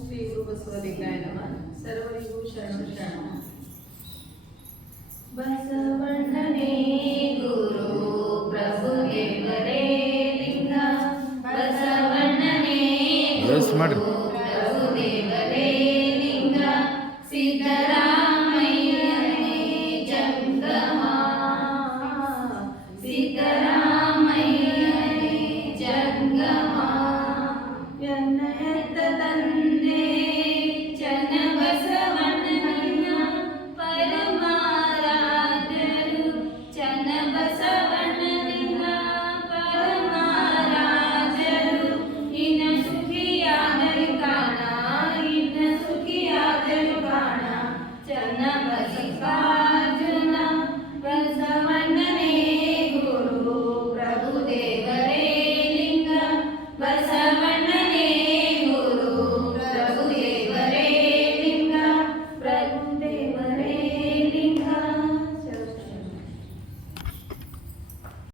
ಶ್ರೀ ಗುರು ಬಸವಲಿಂಗಾಯ ನಮಃ. ಸರ್ವರಿಗೂ ಶರಣು ಶರಣ. ಬಸವಣ್ಣನೇ ಗುರು ಪ್ರಭು ದೇವರೇ ಲಿಂಗ, ಬಸವಣ್ಣನೇ ಗುರು ಪ್ರಭು ದೇವರೇ ಲಿಂಗ, ಸಿದ್ಧರಾಮ